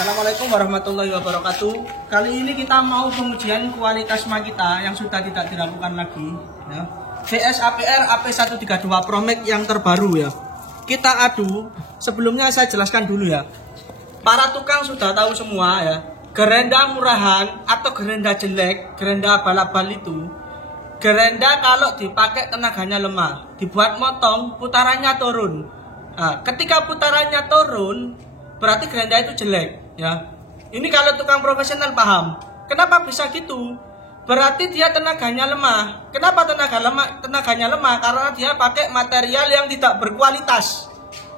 Assalamualaikum warahmatullahi wabarakatuh. Kali ini kita mau pengujian kualitas Makita yang sudah tidak dilakukan lagi ya. VS APR AP132 Pro Max yang terbaru ya. Kita adu. Sebelumnya saya jelaskan dulu ya. Para tukang sudah tahu semua ya. Gerenda murahan atau gerenda jelek, gerenda balap-bal itu, gerenda kalau dipakai tenaganya lemah, dibuat motong, putarannya turun. Nah, ketika putarannya turun, berarti gerenda itu jelek ya. Ini kalau tukang profesional paham. Kenapa bisa gitu? Berarti dia tenaganya lemah. Kenapa tenaganya lemah? Karena dia pakai material yang tidak berkualitas.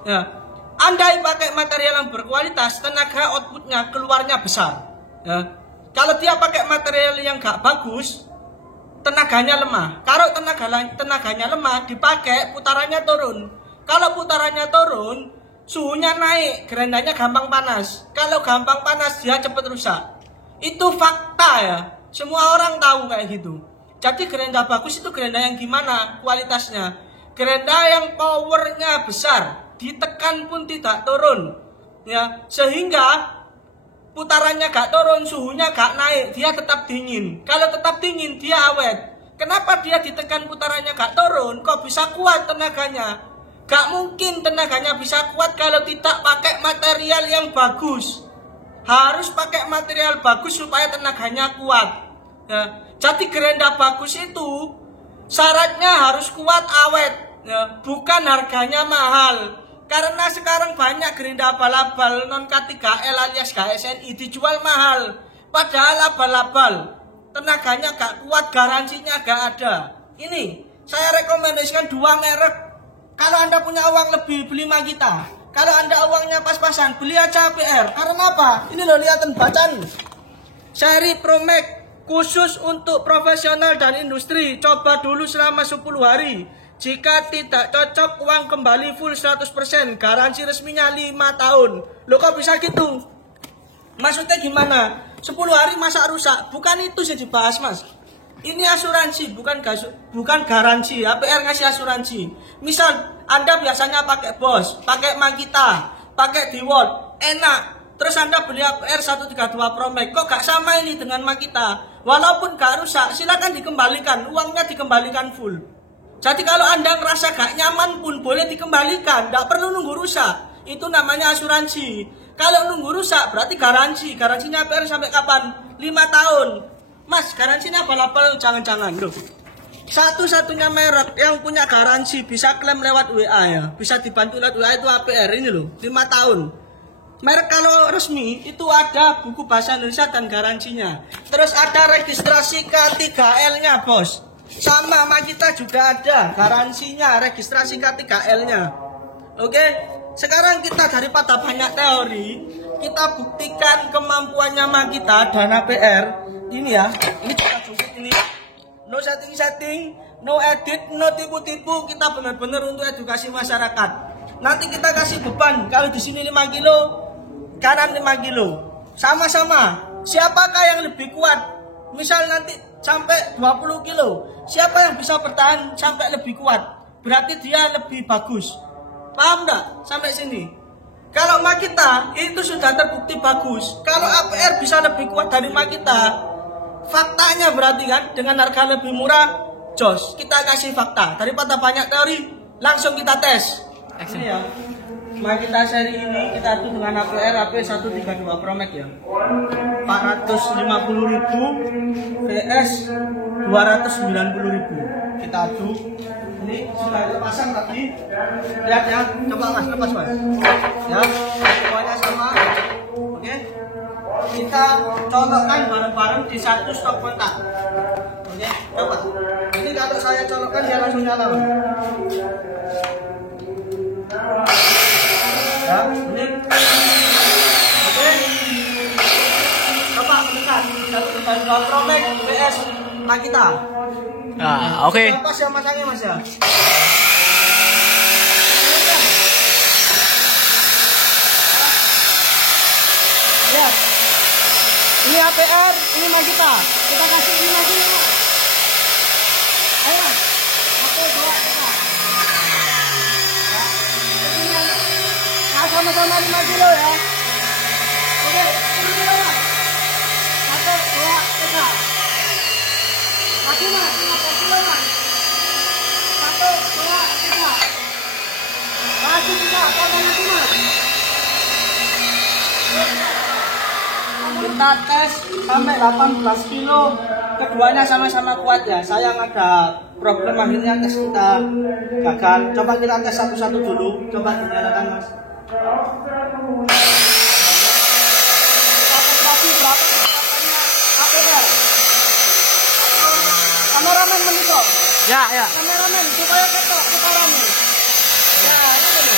Ya. Andai pakai material yang berkualitas, tenaga outputnya keluarnya besar. Ya. Kalau dia pakai material yang gak bagus, tenaganya lemah. Kalau tenaganya lemah, dipakai putarannya turun. Kalau putarannya turun, suhunya naik, gerendanya gampang panas. Kalau gampang panas, dia cepat rusak. Itu fakta ya. Semua orang tahu kayak gitu. Jadi gerenda bagus itu gerenda yang gimana kualitasnya? Gerenda yang powernya besar, ditekan pun tidak turun. Ya, sehingga putarannya gak turun, suhunya gak naik, dia tetap dingin. Kalau tetap dingin, dia awet. Kenapa dia ditekan putarannya gak turun? Kok bisa kuat tenaganya? Gak mungkin tenaganya bisa kuat kalau tidak pakai material yang bagus. Harus pakai material bagus supaya tenaganya kuat ya. Jadi gerenda bagus itu syaratnya harus kuat awet ya. Bukan harganya mahal. Karena sekarang banyak gerenda abal-abal non K3L alias KSNI dijual mahal. Padahal abal-abal tenaganya gak kuat, garansinya gak ada. Ini saya rekomendasikan dua merek. Kalau Anda punya uang lebih, beli Makita. Kalau Anda uangnya pas-pasan, beli aja APR. Karena apa? Ini loh, lihatan baca nih. Seri Pro Max khusus untuk profesional dan industri. Coba dulu selama 10 hari. Jika tidak cocok, uang kembali full 100%. Garansi resminya 5 tahun. Loh kok bisa gitu? Maksudnya gimana? 10 hari masa rusak? Bukan itu yang dibahas, Mas. Ini asuransi, bukan garansi. APR ngasih asuransi. Misal Anda biasanya pakai Bos, pakai Makita, pakai Dewalt, enak. Terus Anda beli APR 132 Pro Max, kok gak sama ini dengan Makita? Walaupun gak rusak, silakan dikembalikan, uangnya dikembalikan full. Jadi kalau Anda ngerasa gak nyaman pun boleh dikembalikan, gak perlu nunggu rusak. Itu namanya asuransi. Kalau nunggu rusak berarti garansi. Garansinya APR sampai kapan? 5 tahun. Mas, garansinya abal-abal jangan-jangan loh. Satu-satunya merek yang punya garansi bisa klaim lewat WA ya. Bisa dibantu lewat WA itu APR ini loh, 5 tahun. Merek kalau resmi itu ada buku bahasa Indonesia dan garansinya. Terus ada registrasi K3L-nya, Bos. Sama Makita juga ada garansinya, registrasi K3L-nya. Oke, sekarang kita daripada banyak teori, kita buktikan kemampuannya Makita dan APR. Ini ya, ini kita jungkit ini. No setting-setting, no edit, no tipu-tipu. Kita benar-benar untuk edukasi masyarakat. Nanti kita kasih beban. Kalau di sini 5 kilo, kanan 5 kilo. Sama-sama. Siapakah yang lebih kuat? Misal nanti sampai 20 kilo. Siapa yang bisa bertahan sampai lebih kuat? Berarti dia lebih bagus. Paham enggak? Sampai sini. Kalau Makita itu sudah terbukti bagus. Kalau APR bisa lebih kuat dari Makita, faktanya berarti kan dengan harga lebih murah, jos. Kita kasih fakta. Daripada banyak teori, langsung kita tes. Ini ya. Makita seri ini kita adu dengan APR AP132 Pro Max ya. 450.000 VS 290.000. Kita adu. Ini sudah terpasang tadi. Lihat ya, coba Mas, lepas Mas. Ya, semuanya sama. Oke. Kita colokkan bareng-bareng di satu stop kontak. Oke, coba. Ini kalau saya colokkan dia langsung nyala. Ya, ini. Oke. Coba mendekat. 132 Pro Max PS Makita. Nah, oke. Pas ya masangnya Mas ya. Lihat. Ini APR, ini Makita. Kita kasih ini lagi. Ayo. Oke, bawa kita. Nah, sama-sama 5 kilo ya. Oke, 10 kilo mas. 1, 2, 3. Lagi mas, 15 kilo mas. 1, 2, 3. Masih bisa, tambah lagi mas. Kita tes sampai 18 kilo. Keduanya sama-sama kuat ya. Sayang ada problem akhirnya tes kita gagal. Coba kita tes satu-satu dulu. Coba dinyalakan mas. Tes lagi berapa kecepatannya APR. Kameramen monitor. Ya, ya. Kameramen supaya ketok kita rame. Ya, ini dulu.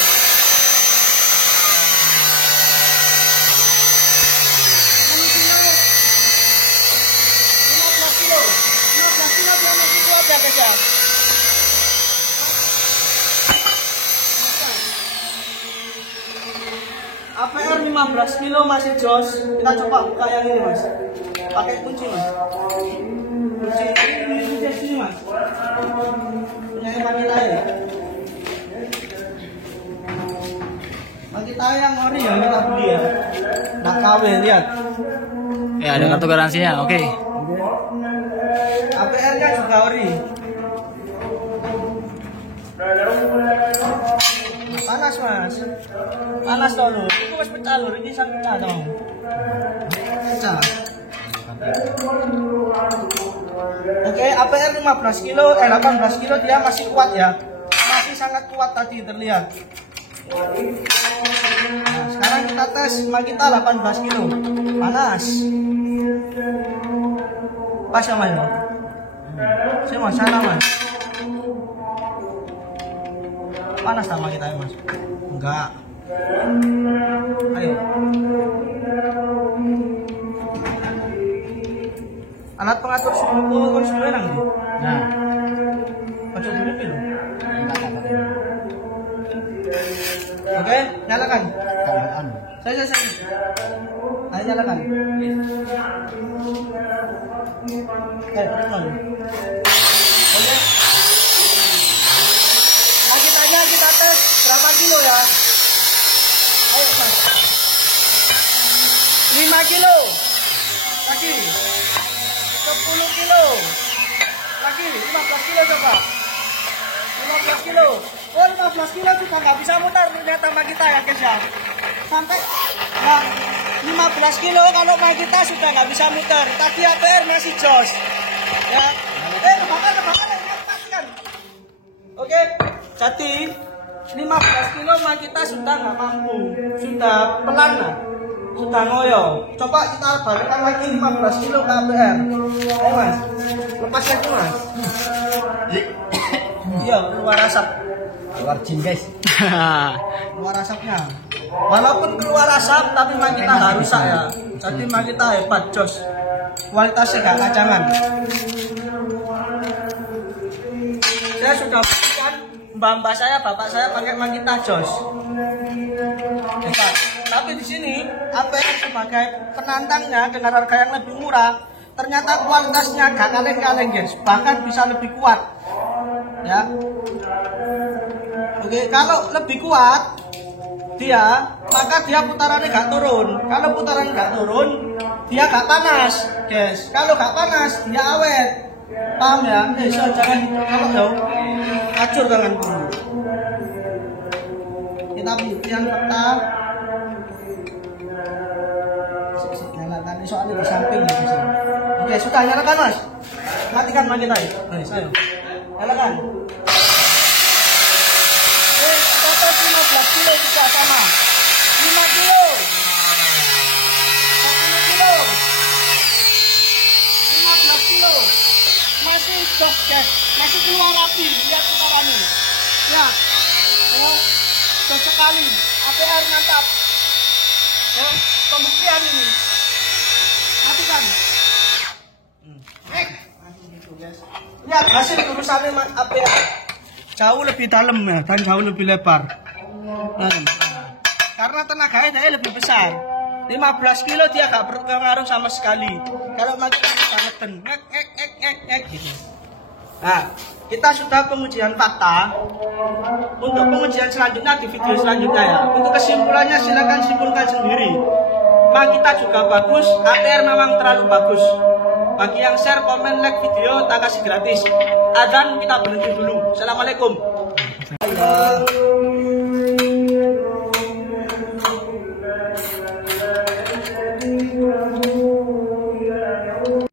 Ya guys ya. APR 15 kilo masih jos. Kita coba buka yang ini mas. Pakai kunci mas. Kunci ini sini mas. Punya Magita ya. Magita yang ori ya kita beli ya. Nak KW lihat. Ya, ada kartu garansinya. Oke. APR nya juga ori. Panas mas. Panas toh lu. Itu mas pecah lu. Ini sampai pecah dong. Pecah. Oke, APR 15 kilo, 18 kilo dia masih kuat ya. Masih sangat kuat tadi terlihat. Nah, sekarang kita tes Magita 18 kilo. Panas. Pas ya mas. Saya mau sana mas. Panas sama kita ya mas? Enggak. Ayo. Alat pengatur suhu suhu nang nih. Nah. Ojo dulu pilo. Oke, nyalakan. Saya. Ayo nyalakan. Teman. Oke. Magitanya kita tes berapa kilo ya? Ayo mas. 5 kilo. Lagi. 10 kilo. Lagi 15 kilo coba. 15 kilo. Oh 15 kilo juga nggak bisa mutar ternyata Magita ya guys ya. Sampai nah 15 kilo kalau Magita sudah nggak bisa muter. Tapi APR masih jos. Ya. Tebakan. Kan. Oke. Jadi 15 kilo Magita sudah nggak mampu. Sudah pelan lah. Sudah ngoyo. Coba kita balikkan lagi 15 kilo ke APR. Ayo mas. Lepas lagi mas. Iya keluar asap. Keluar jin guys. Keluar asapnya. Walaupun keluar asap tapi Magita nggak rusak ya. Jadi Magita hebat jos. Kualitasnya nggak kacangan. Saya sudah buktikan mbak saya, bapak saya pakai Magita jos. Hebat. Tapi di sini APR sebagai penantangnya dengan harga yang lebih murah, ternyata kualitasnya gak kaleng-kaleng guys, bahkan bisa lebih kuat. Ya. Oke, kalau lebih kuat dia, maka dia putarannya gak turun. Kalau putaran gak turun, dia gak panas, guys. Kalau gak panas, dia awet. Paham ya? So, jangan kalau dong. Acur tanganku. Kita buktikan fakta. Nyalakan ini soalnya di samping ya guys. Oke, sudah nyalakan mas. Matikan Magita ya. Ayo. Nyalakan. Total 15 kilo juga sama. 5 kilo. 10 kilo. 15 kilo. Masih jos guys. Masih keluar rapi. Lihat putarannya. Ya. Ya. Jos sekali. APR mantap. Ya. Pembuktian ini. Matikan. Lihat hasil urusannya APR. Jauh lebih dalam ya dan jauh lebih lebar. Karena tenaganya dia lebih besar. 15 kilo dia gak berpengaruh sama sekali. Kalau Magita banget ngek gitu. Nah, kita sudah pengujian fakta. Untuk pengujian selanjutnya di video selanjutnya ya. Untuk kesimpulannya silakan simpulkan sendiri. Magita juga bagus, APR memang terlalu bagus. Bagi yang share, komen, like video, tak kasih gratis. Adzan kita berhenti dulu. Assalamualaikum.